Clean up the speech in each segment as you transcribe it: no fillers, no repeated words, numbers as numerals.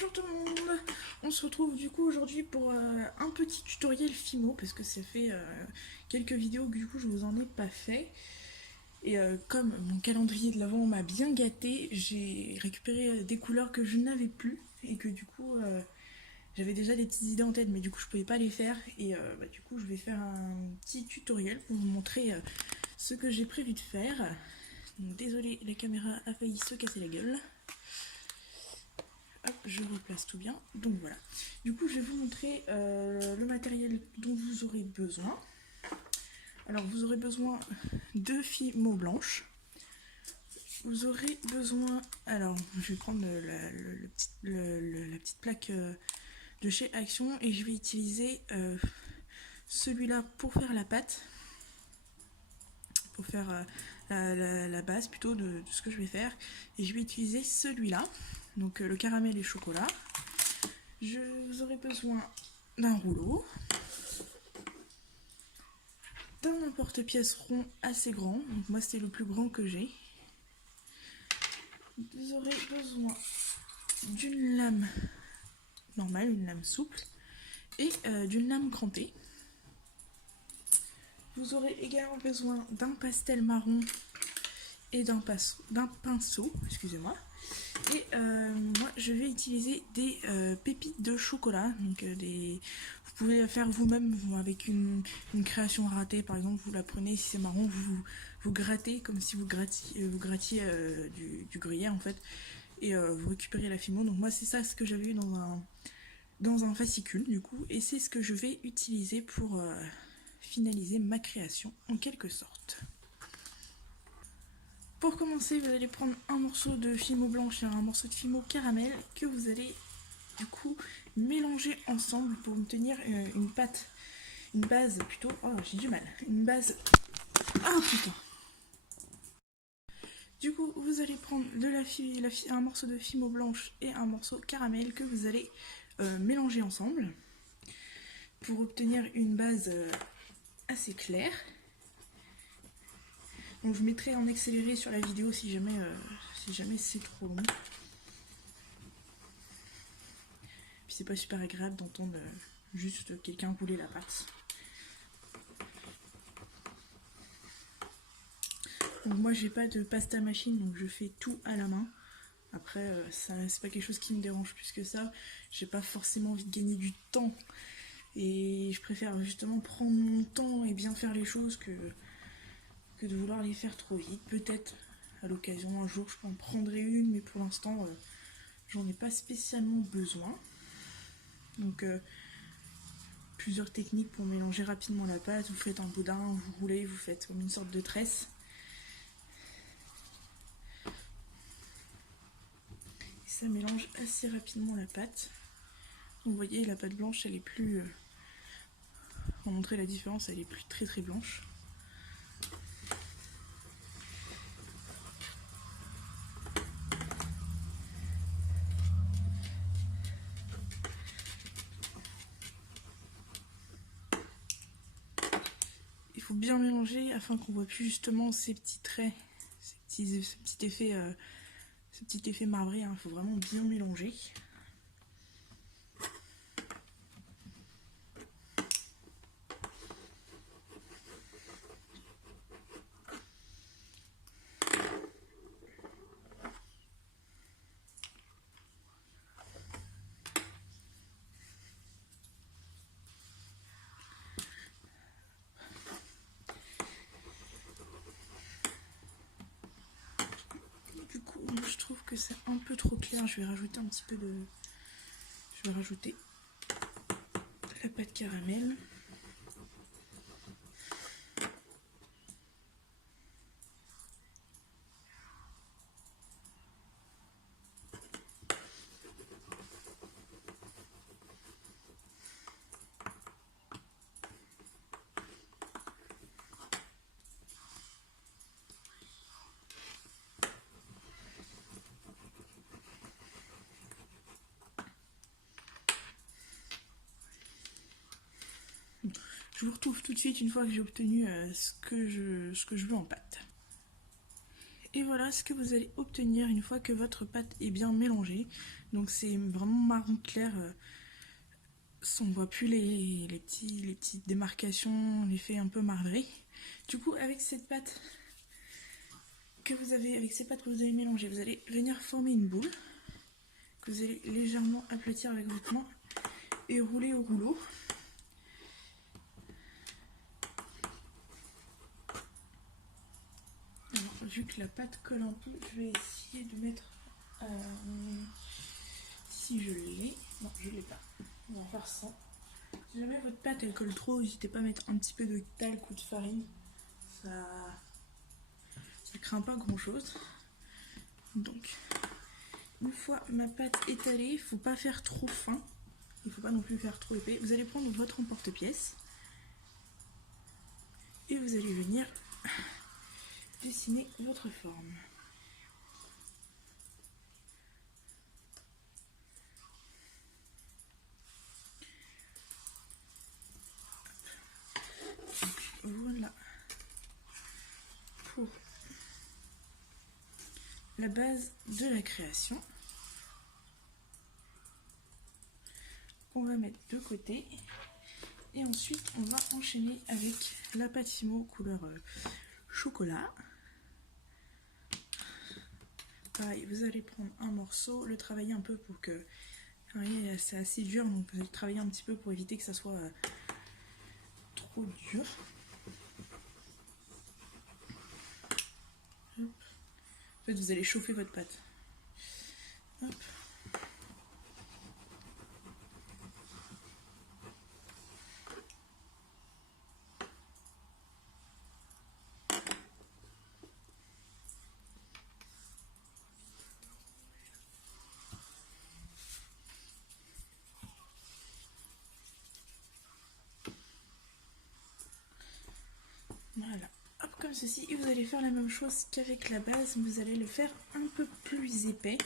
Bonjour tout le monde. On se retrouve du coup aujourd'hui pour un petit tutoriel Fimo parce que ça fait quelques vidéos que du coup je vous en ai pas fait. Et comme mon calendrier de l'Avent m'a bien gâté, j'ai récupéré des couleurs que je n'avais plus et que du coup j'avais déjà des petites idées en tête mais du coup je pouvais pas les faire. Et du coup je vais faire un petit tutoriel pour vous montrer ce que j'ai prévu de faire. Donc, désolée, la caméra a failli se casser la gueule. Hop, je replace tout bien. Donc voilà. Du coup, je vais vous montrer le matériel dont vous aurez besoin. Alors, vous aurez besoin de Fimo blanche. Vous aurez besoin... Alors, je vais prendre la petite plaque de chez Action et je vais utiliser celui-là pour faire la pâte. Pour faire la base plutôt de ce que je vais faire. Et je vais utiliser celui-là. Donc le caramel et chocolat. Vous aurez besoin d'un rouleau, d'un emporte-pièce rond assez grand, donc moi c'est le plus grand que j'ai. Vous aurez besoin d'une lame normale, une lame souple, et d'une lame crantée. Vous aurez également besoin d'un pastel marron et d'un pinceau, excusez-moi. Et moi je vais utiliser des pépites de chocolat, donc vous pouvez la faire vous-même avec une création ratée, par exemple vous la prenez, si c'est marron vous grattez comme si vous grattiez du gruyère en fait, et vous récupérez la Fimo. Donc moi c'est ça ce que j'avais eu dans un fascicule du coup, et c'est ce que je vais utiliser pour finaliser ma création en quelque sorte. Pour commencer, vous allez prendre un morceau de Fimo blanche et un morceau de Fimo caramel que vous allez du coup mélanger ensemble pour obtenir une base plutôt. Oh, j'ai du mal. Une base. Ah putain! Du coup, vous allez prendre un morceau de Fimo blanche et un morceau caramel que vous allez mélanger ensemble pour obtenir une base assez claire. Donc je mettrai en accéléré sur la vidéo si jamais c'est trop long. Puis c'est pas super agréable d'entendre juste quelqu'un rouler la pâte. Donc moi j'ai pas de pasta machine, donc je fais tout à la main. Après c'est pas quelque chose qui me dérange plus que ça. J'ai pas forcément envie de gagner du temps. Et je préfère justement prendre mon temps et bien faire les choses que de vouloir les faire trop vite. Peut-être à l'occasion un jour je en prendrai une, mais pour l'instant j'en ai pas spécialement besoin. Donc plusieurs techniques pour mélanger rapidement la pâte. Vous faites un boudin, vous roulez, vous faites comme une sorte de tresse. Et ça mélange assez rapidement la pâte. Donc, vous voyez, la pâte blanche elle est plus... pour montrer la différence, elle est plus très blanche. Il faut bien mélanger afin qu'on voit plus justement ces petits traits, ce petit effet marbré. Il faut vraiment bien mélanger. Du coup, je trouve que c'est un peu trop clair. Je vais rajouter un petit peu de... Je vais rajouter la pâte caramel. Je vous retrouve tout de suite une fois que j'ai obtenu ce que je veux en pâte. Et voilà ce que vous allez obtenir une fois que votre pâte est bien mélangée. Donc c'est vraiment marron clair. On voit plus les petites démarcations, l'effet un peu marbré. Du coup, avec cette pâte que vous avez mélangée, vous allez venir former une boule que vous allez légèrement aplatir avec votre main et rouler au rouleau. Alors, vu que la pâte colle un peu, je vais essayer de mettre si je l'ai. Non, je l'ai pas. On va faire ça. Si jamais votre pâte elle colle trop, n'hésitez pas à mettre un petit peu de talc ou de farine. Ça craint pas grand chose. Donc, une fois ma pâte étalée, il ne faut pas faire trop fin. Il ne faut pas non plus faire trop épais. Vous allez prendre votre emporte-pièce et vous allez venir dessiner votre forme. Donc, voilà pour la base de la création. On va mettre de côté et ensuite on va enchaîner avec la pâte fimo couleur chocolat. Pareil, vous allez prendre un morceau, le travailler un peu pour que, vous voyez, c'est assez dur, donc vous allez travailler un petit peu pour éviter que ça soit trop dur. Hop. En fait, vous allez chauffer votre pâte. Hop. Voilà, hop, comme ceci, et vous allez faire la même chose qu'avec la base, vous allez le faire un peu plus épais.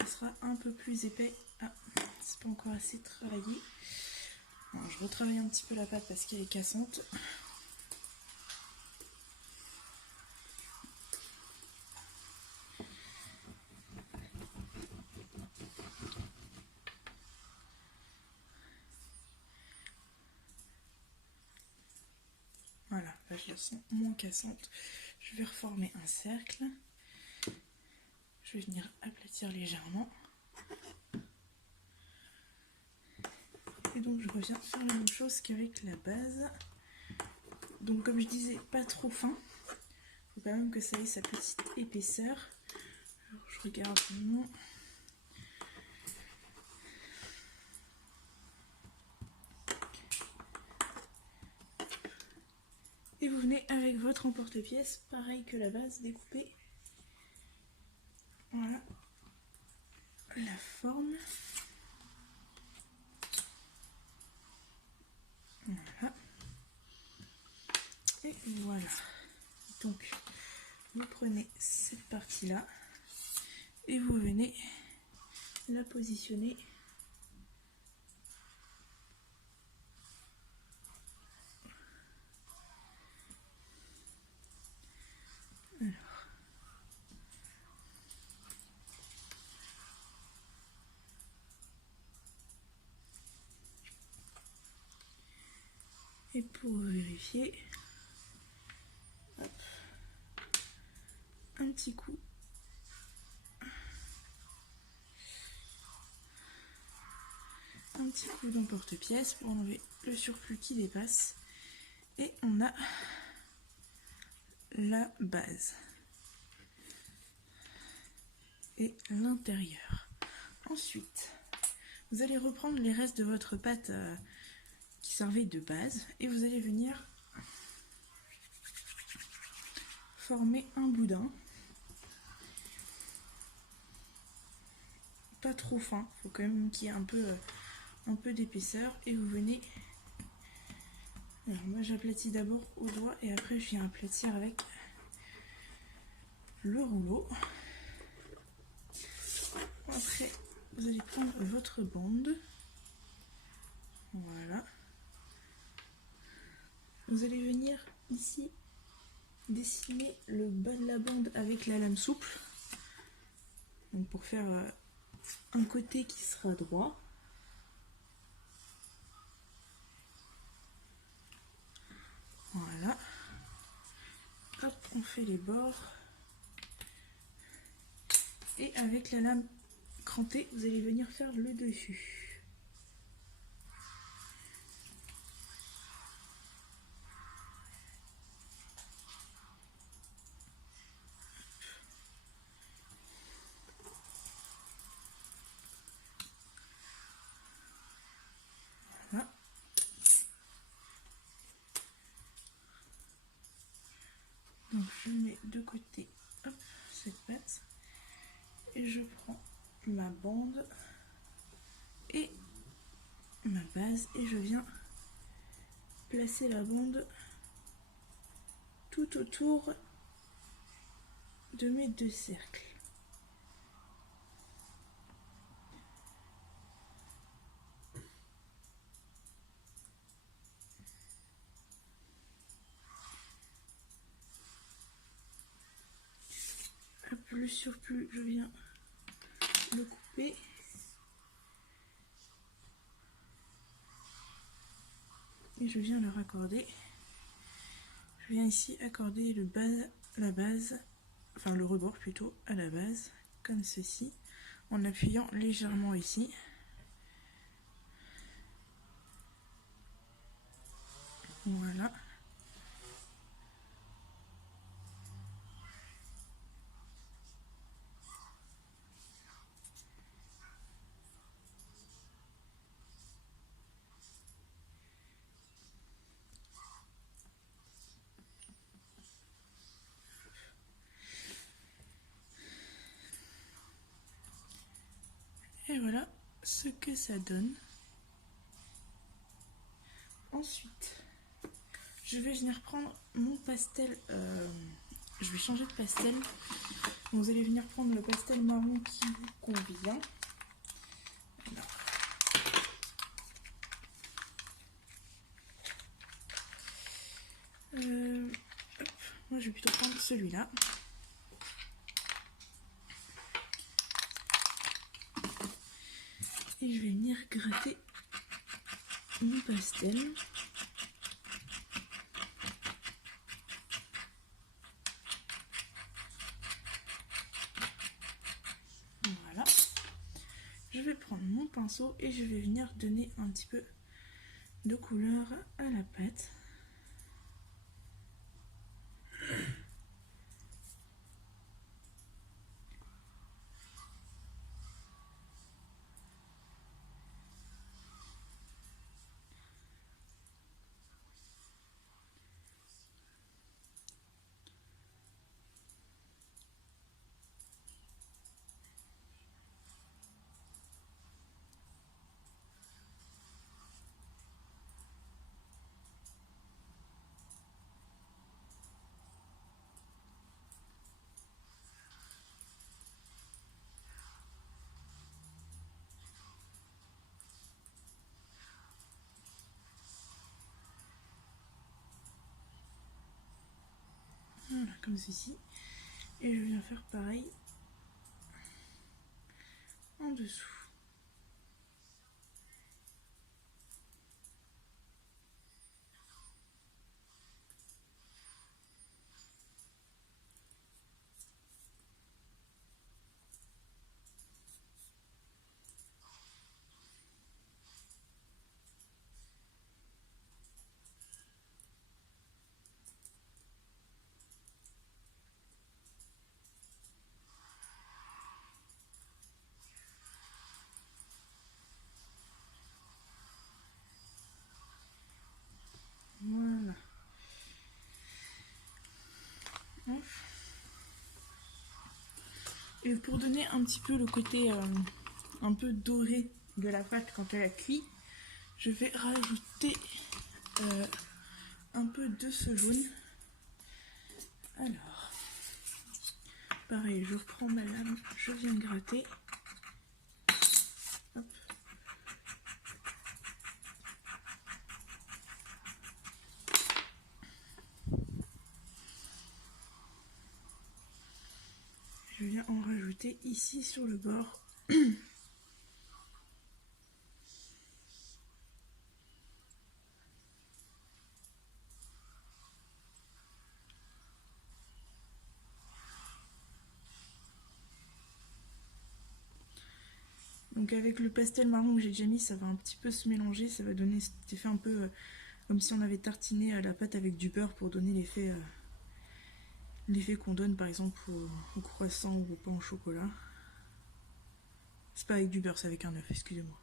Ça sera un peu plus épais. Ah, c'est pas encore assez travaillé. Alors, je retravaille un petit peu la pâte parce qu'elle est cassante. Voilà, là je la sens moins cassante. Je vais reformer un cercle. Je vais venir aplatir légèrement. Et donc je reviens faire la même chose qu'avec la base. Donc comme je disais, pas trop fin. Il faut quand même que ça ait sa petite épaisseur. Alors, je regarde vraiment. Et vous venez avec votre emporte-pièce, pareil que la base, découper. Voilà la forme. Voilà. Et voilà. Donc, vous prenez cette partie-là et vous venez la positionner. Alors. Et pour vérifier, hop, un petit coup. Un petit coup d'emporte-pièce pour enlever le surplus qui dépasse. Et on a la base. Et l'intérieur. Ensuite, vous allez reprendre les restes de votre pâte qui servait de base et vous allez venir former un boudin. Pas trop fin, il faut quand même qu'il y ait un peu d'épaisseur et vous venez. Alors moi j'aplatis d'abord au doigt et après je viens aplatir avec le rouleau. Après vous allez prendre votre bande. Voilà. vous allez venir ici dessiner le bas de la bande avec la lame souple. Donc pour faire un côté qui sera droit. Voilà. Hop, on fait les bords. Et avec la lame crantée, vous allez venir faire le dessus. Voilà. Donc je mets de côté, hop, cette patte. Et je prends ma bande et ma base et je viens placer la bande tout autour de mes deux cercles. Hop, le surplus, je viens le couper. Et je viens le raccorder. Je viens ici accorder la base, enfin le rebord plutôt, à la base, comme ceci, en appuyant légèrement ici. Voilà. Et voilà ce que ça donne. Ensuite, je vais venir prendre mon pastel. Je vais changer de pastel. Donc, vous allez venir prendre le pastel marron qui vous convient. Hop, moi, je vais plutôt prendre celui-là. Et je vais venir gratter mon pastel. Voilà. Je vais prendre mon pinceau et je vais venir donner un petit peu de couleur à la pâte. Voilà, comme ceci. Et je viens faire pareil en dessous. Voilà. Et pour donner un petit peu le côté un peu doré de la pâte quand elle a cuit, je vais rajouter un peu de ce jaune. Alors, pareil, je prends ma lame, je viens gratter. Hop. rajouter ici sur le bord. Donc avec le pastel marron que j'ai déjà mis, ça va un petit peu se mélanger, ça va donner cet effet un peu comme si on avait tartiné la pâte avec du beurre pour donner l'effet qu'on donne par exemple au croissant ou au pain au chocolat. C'est pas avec du beurre, c'est avec un œuf, excusez-moi.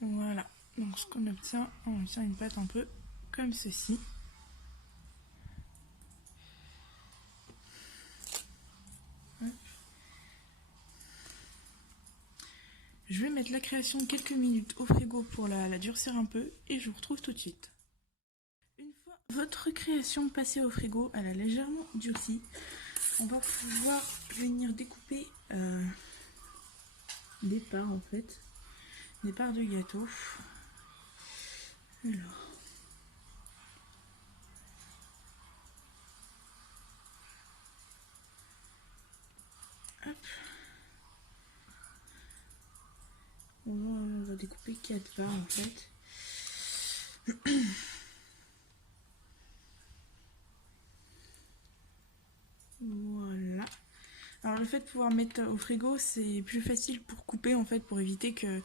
Voilà, donc ce qu'on obtient, on obtient une pâte un peu comme ceci. Je vais mettre la création quelques minutes au frigo pour la durcir un peu et je vous retrouve tout de suite. Une fois votre création passée au frigo, elle a légèrement durci. On va pouvoir venir découper des parts en fait, des parts de gâteau. Alors. Hop. On va découper 4 parts en fait. Voilà. Alors le fait de pouvoir mettre au frigo, c'est plus facile pour couper en fait, pour éviter que,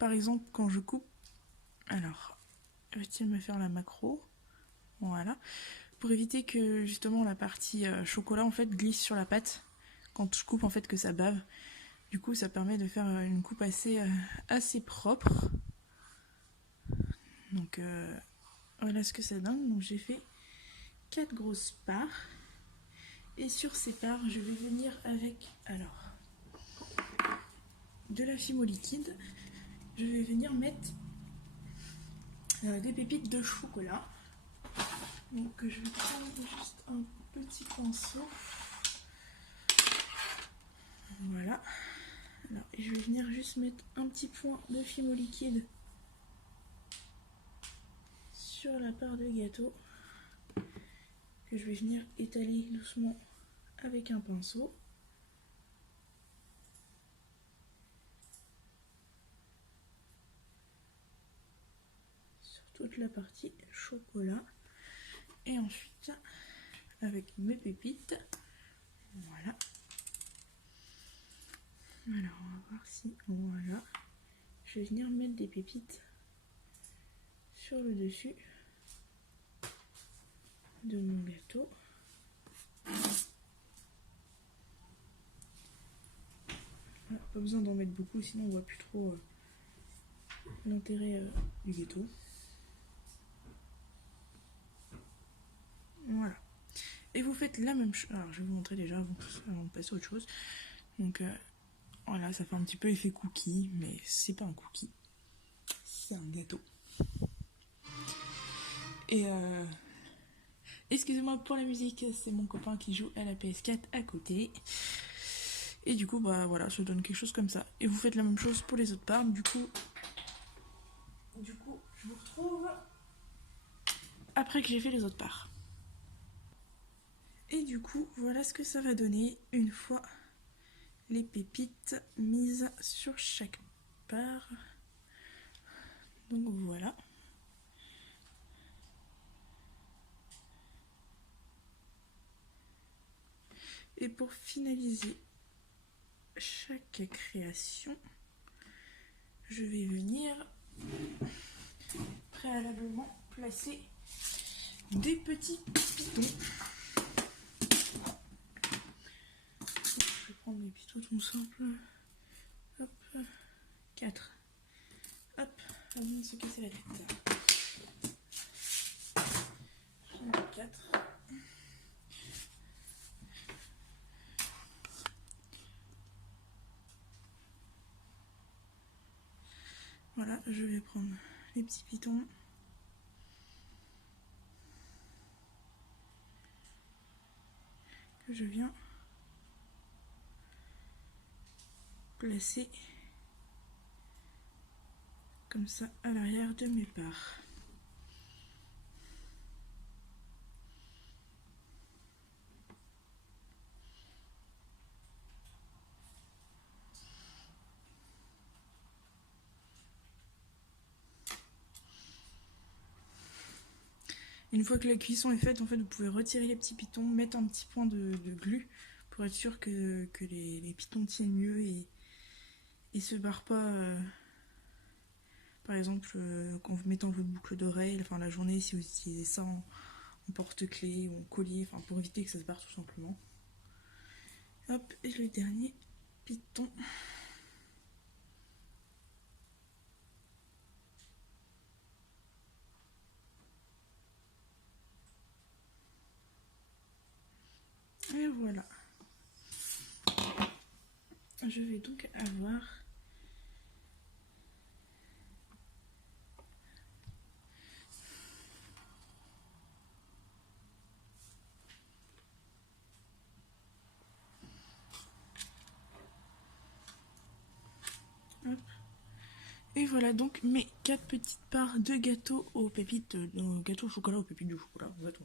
par exemple, quand je coupe, alors, va-t-il me faire la macro? Voilà. Pour éviter que justement la partie chocolat en fait glisse sur la pâte quand je coupe en fait, que ça bave. Du coup ça permet de faire une coupe assez propre. Donc voilà ce que ça donne. Donc j'ai fait 4 grosses parts. Et sur ces parts, je vais venir avec de la fimo liquide. Je vais venir mettre des pépites de chocolat. Donc je vais prendre juste un petit pinceau. Voilà. Alors, je vais venir juste mettre un petit point de fimo liquide sur la part de gâteau que je vais venir étaler doucement avec un pinceau. Sur toute la partie chocolat. Et ensuite, avec mes pépites, voilà. Alors, on va voir si, voilà. Je vais venir mettre des pépites sur le dessus de mon gâteau. Voilà, pas besoin d'en mettre beaucoup, sinon on voit plus trop l'intérêt du gâteau. Voilà. Et vous faites la même chose. Alors, je vais vous montrer déjà avant de passer à autre chose. Donc, voilà, ça fait un petit peu effet cookie, mais c'est pas un cookie. C'est un gâteau. Et excusez-moi pour la musique, c'est mon copain qui joue à la PS4 à côté. Et du coup, bah voilà, ça donne quelque chose comme ça. Et vous faites la même chose pour les autres parts. Du coup, je vous retrouve après que j'ai fait les autres parts. Et du coup, voilà ce que ça va donner une fois les pépites mises sur chaque part. Donc voilà. Et pour finaliser chaque création, je vais venir préalablement placer des petits pitons. Je vais prendre des pitons tout simples. Hop, 4. Hop, avant de se casser la tête. J'en ai 4. Voilà, je vais prendre les petits pitons. Que je viens placer comme ça à l'arrière de mes parts. Une fois que la cuisson est faite, en fait, vous pouvez retirer les petits pitons, mettre un petit point de glu pour être sûr que les pitons tiennent mieux et se barrent pas. Par exemple, quand vous mettez votre boucle d'oreille, enfin la journée, si vous utilisez ça en porte-clés ou en collier, enfin pour éviter que ça se barre tout simplement. Hop, et le dernier piton. Et voilà. Je vais donc avoir hop. Et voilà donc mes 4 petites parts de gâteau aux pépites, gâteau au chocolat aux pépites du chocolat. En fait,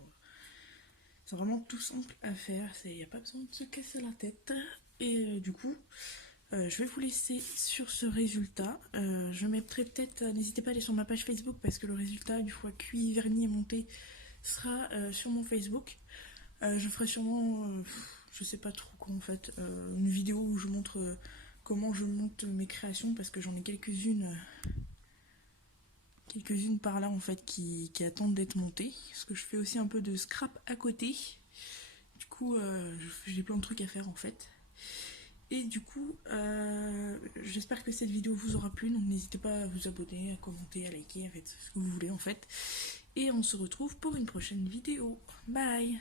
c'est vraiment tout simple à faire, il n'y a pas besoin de se casser la tête. Et du coup, je vais vous laisser sur ce résultat. Je mettrai peut-être, n'hésitez pas à aller sur ma page Facebook parce que le résultat du fois cuit, verni et monté sera sur mon Facebook. Je ferai sûrement, je sais pas trop quoi en fait, une vidéo où je montre comment je monte mes créations parce que j'en ai quelques-unes par là en fait qui attendent d'être montées. Parce que je fais aussi un peu de scrap à côté. Du coup, j'ai plein de trucs à faire en fait. Et du coup, j'espère que cette vidéo vous aura plu. Donc n'hésitez pas à vous abonner, à commenter, à liker, à faire ce que vous voulez en fait. Et on se retrouve pour une prochaine vidéo. Bye!